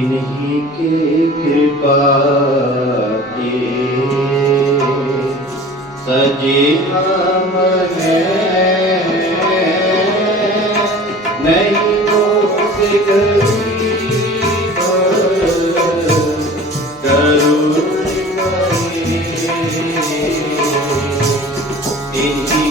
इन्हीं की कृपा के सजे हम हैं नहीं मुझसे गरीब करुण करे इन्हीं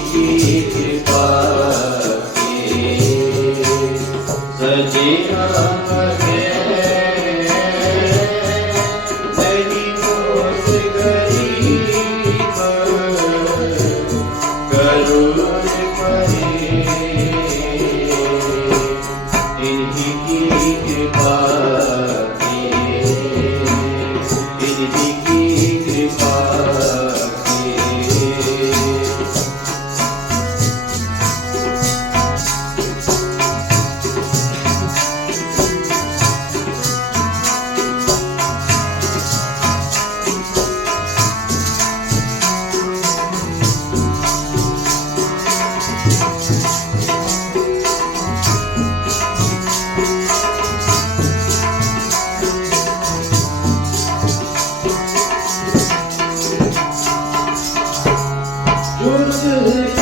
to live.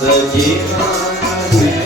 thời chiến